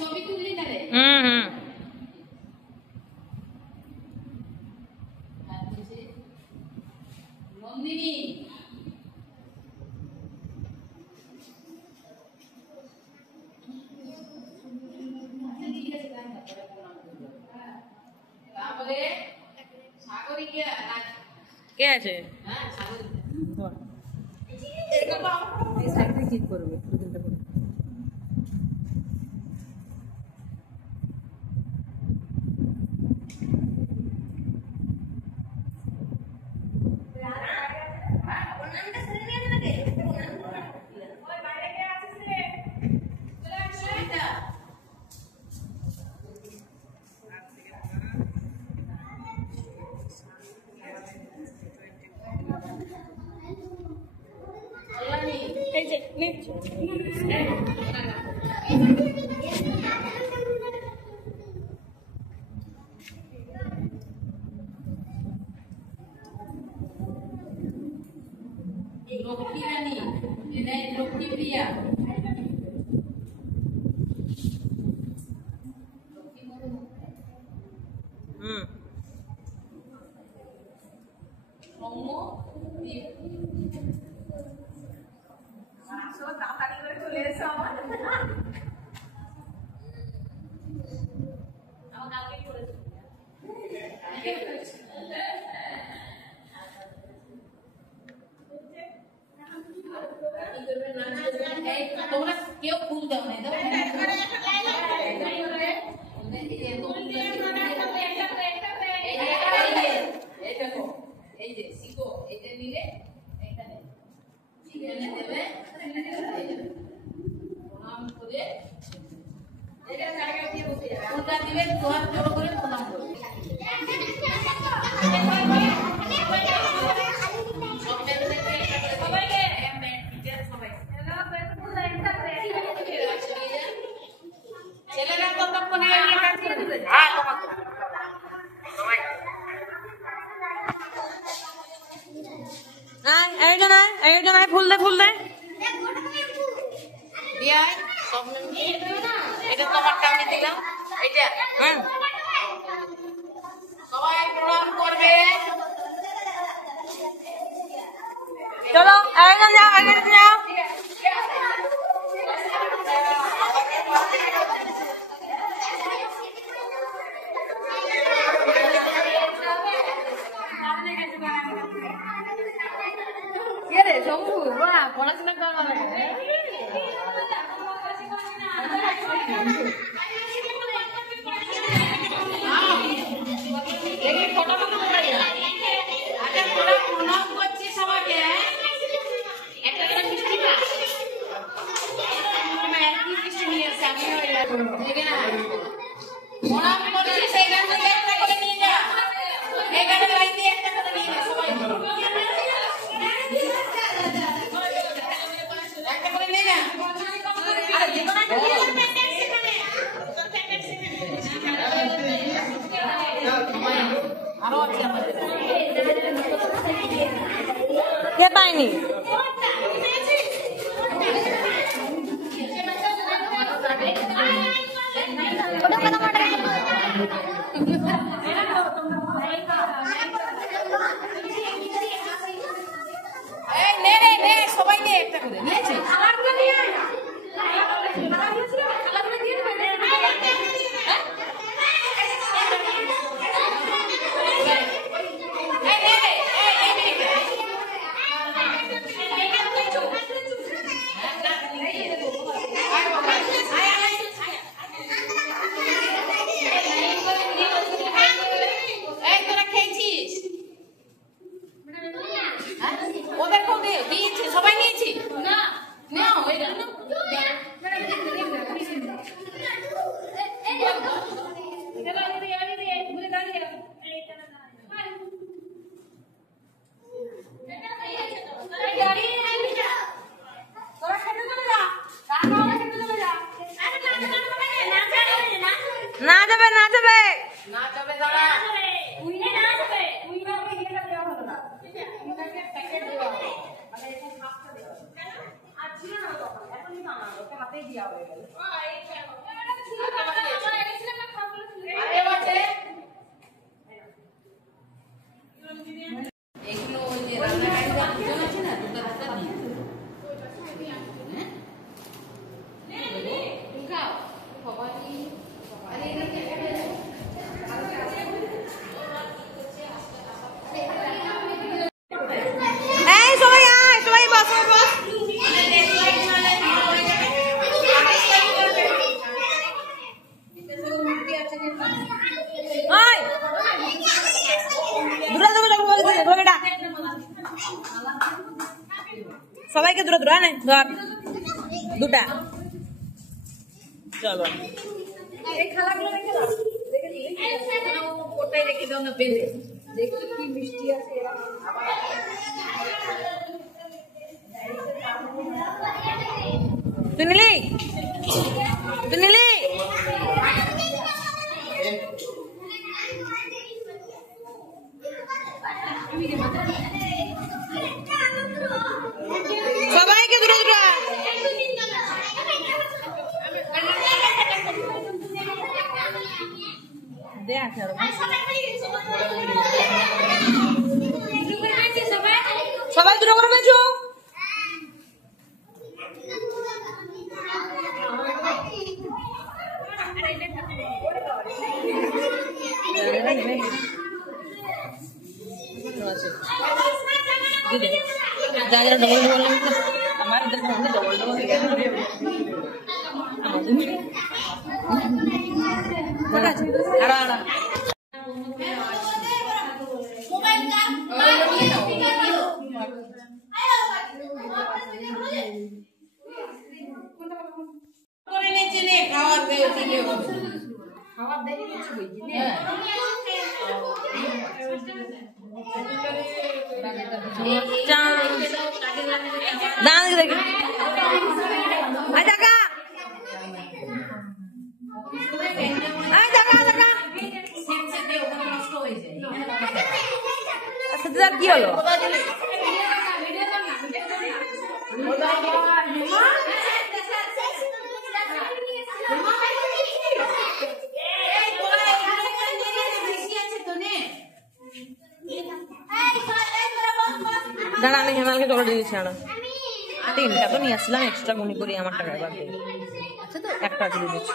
ছবি তুললি না রে? নন্দিনী তারপরে সাগরিকা কে আছে? হ্যাঁ সাগরিকা এই সাইডে ক্লিক করবে লক্ষ্মী রানী লক্ষ্মী প্রিয়া তাড়াতাড়ি করে চলে এসো আমার কালকে করেছি তোমরা কেউ ফুল দাও না এই যে শিখো এইটা নিলে এইখানে দেবে প্রণাম করে ফুলটা দিলে দুহাত জোড়ো করে প্রণাম করবে ছেলেরা ততক্ষণে ফুল দে এটা তোমারটা আমি দিলাম এইটা সবাই প্রণাম করবে চলো আয়োজন যাও পড়াশোনা করা প্রণাম করছি সবাইকে প্রণাম করছি সেইখান থেকে একটা করে নিয়ে যা এখানে লাইন দিয়ে একটা করে নিয়ে যা সবাই একটা করে নিয়ে যা আরো আছে আমাদের কে পাইনি সবাই নিয়ে একটা করে নিয়েছে ওদের দিয়েছে সবাই নিয়েছি না সবাইকে দূরে দূরে না ধর দুটা চলো এই খালাগুলো রেখে দাও ওটাই রেখে দাও না বেঁধে দেখি কি মিষ্টি আছে এরা তুই নিলি সবাইকে দূরে দূরে সবাই দূরে করে বেঁচো যারা ডবল ডবল আমার ইধর ডবল ডবল আড়া আড়া কি হলো দাঁড়া আমি হেমালকে চলে দিয়েছি না তিনটা তো নিয়ে আসলাম এক্সট্রা গুনি করি আমার টাকা বাদ দিয়ে একটা দিয়ে দিচ্ছি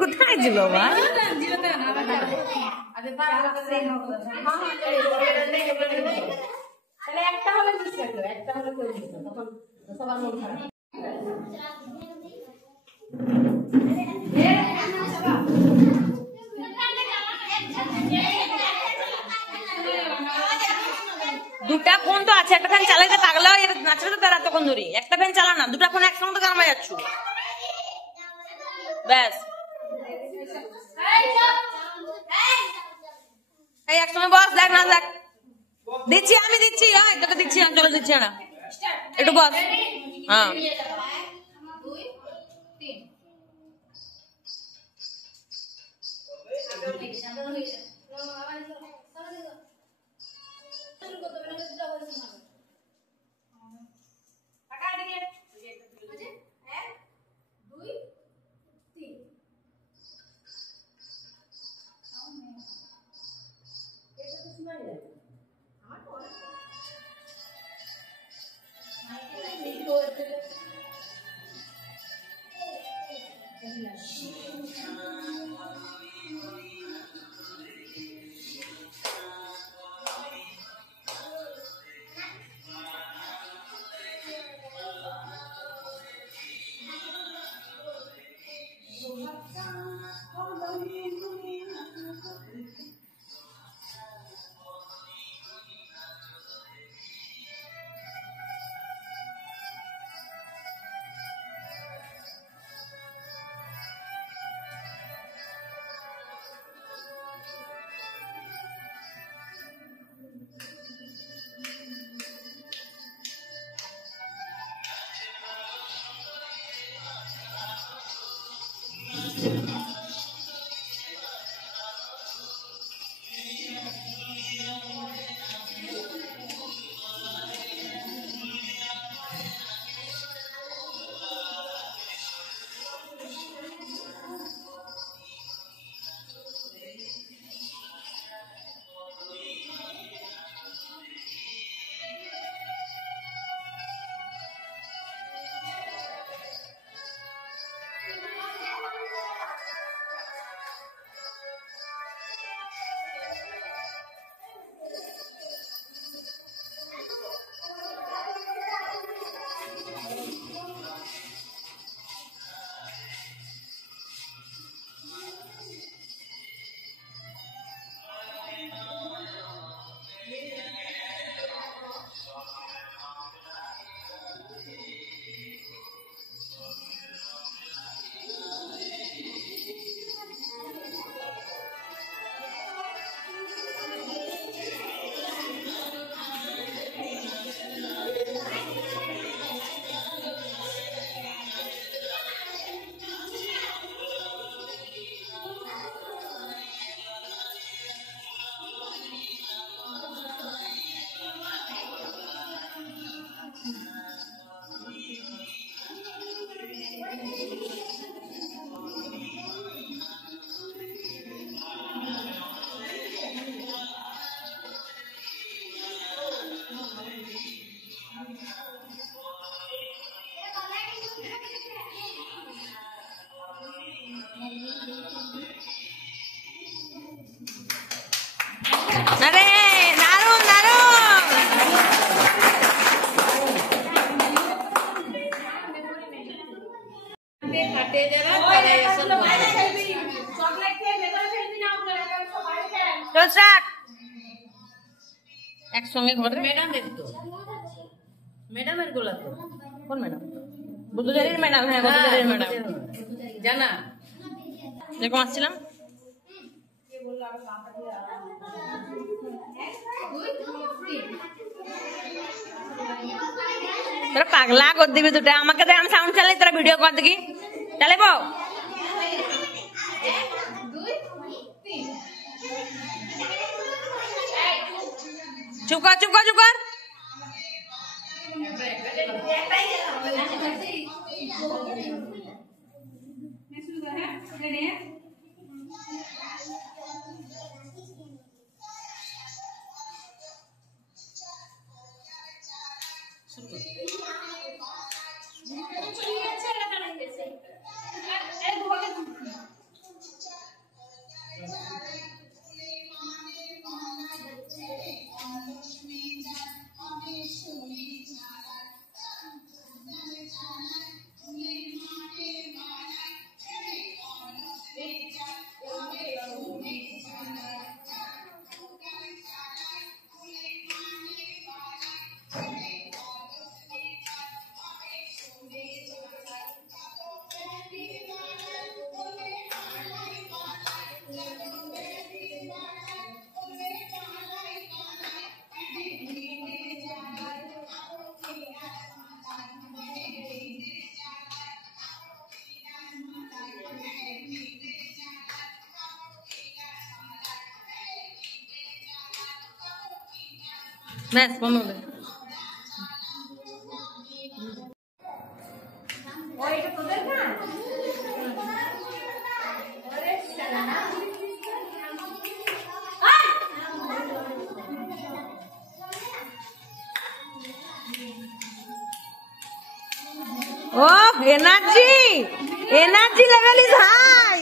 কোথায় ছিল বা একটা হলে একটা হলে তখন সবার মধ্যে দুটা ফোন তো আছে একটা ফ্যান চালাইতে পাগলাও এর নাচতে তারা তখন ধরি একটা ফ্যান চালা না দুটা ফোন একসঙ্গে কারমা যাচ্ছ ব্যাস এই একসঙ্গে বস দেখ না দেখ দিচ্ছি আমি দিচ্ছি হ্যাঁ তোকে দিচ্ছি আমি চলে দিচ্ছি না একটু বস হ্যাঁ আরে দারুন দারুন। একসঙ্গে ঘরে ম্যাডাম দেখতো, ম্যাডামের গোলা তো। কোন ম্যাডাম? বুদ্ধদেবের ম্যাডাম। হ্যাঁ বুদ্ধদেবের ম্যাডাম জানা যেরকম আসছিলাম। তোরা পাগলা কর দিবি দুটা আমাকে দেখ, আমি সাউন্ড চালাই তোরা ভিডিও কর দেখি চালাইব। চুপ কর চুপ কর চুপ কর। ব্যাস বন্ধ হবে। ও energy, energy level is high.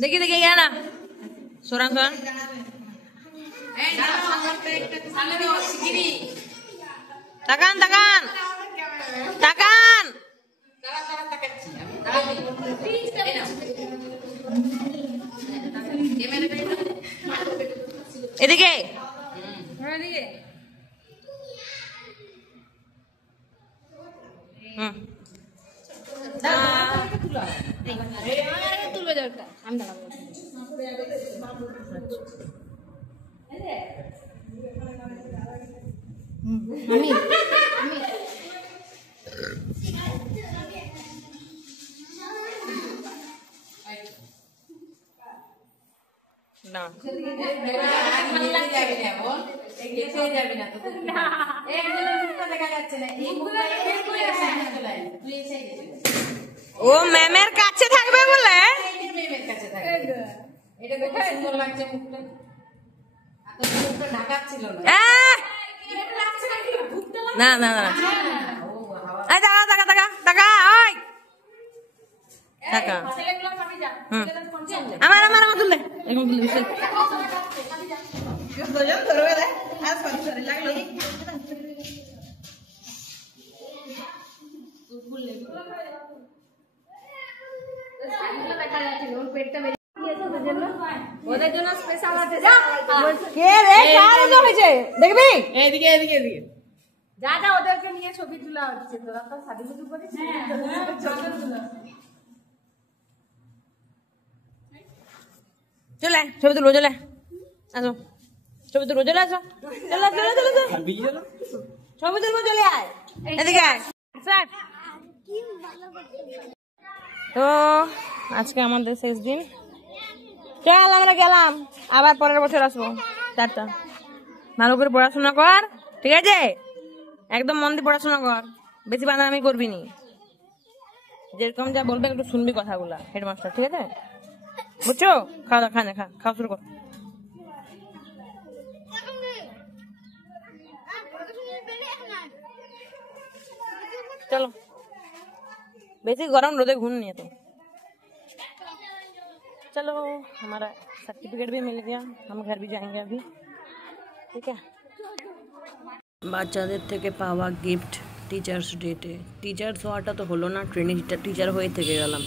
देखिए देखिए क्या ना सोरान सोरान तकान तकान तकान এদিকে তুলবে দরকার আমি দাঁড়াবো না ও ম্যামের কাছে থাকবে বলে না না না টাকা টাকা টাকা টাকা ওই টাকা আমার আমার আমার তুললে এখন তুলে দিছে ওদের জন্য স্পেশাল আছে কে রে কার তো হয়েছে দেখবি এদিকে এদিকে এদিকে যা যা ওদেরকে নিয়ে ছবি তোলা হচ্ছে তোরা তো শাদি শুরু করিস চলে ছবি তুলবো চলে আসো ছবি তুলবো চলে আসো চলে চলে চলে ছবি তুলবো চলে আয় এদিকে আয় স্যার তো আজকে আমাদের শেষ দিন চল আমরা গেলাম আবার পরের বছর আসবো চারটা ভালো করে পড়াশোনা কর ঠিক আছে একদম মন দিয়ে পড়াশোনা কর বেশি বানামি করবি নি যেরকম যা বলবে একটু শুনবি কথাগুলা হেডমাস্টার ঠিক আছে বুঝছো খাওয়া খা না খাওয়া শুরু কর चलो बेसिक गरम रोदे घूम नहीं है तो चलो हमारा सर्टिफिकेट भी मिल गया हम घर भी जाएंगे अभी ठीक है বাচ্চাদের থেকে পাওয়া গিফট টিচার্স ডেতে টিচার্স হওয়াটা তো হলো না ট্রেনিং টিচার হয়ে থেকে গেলাম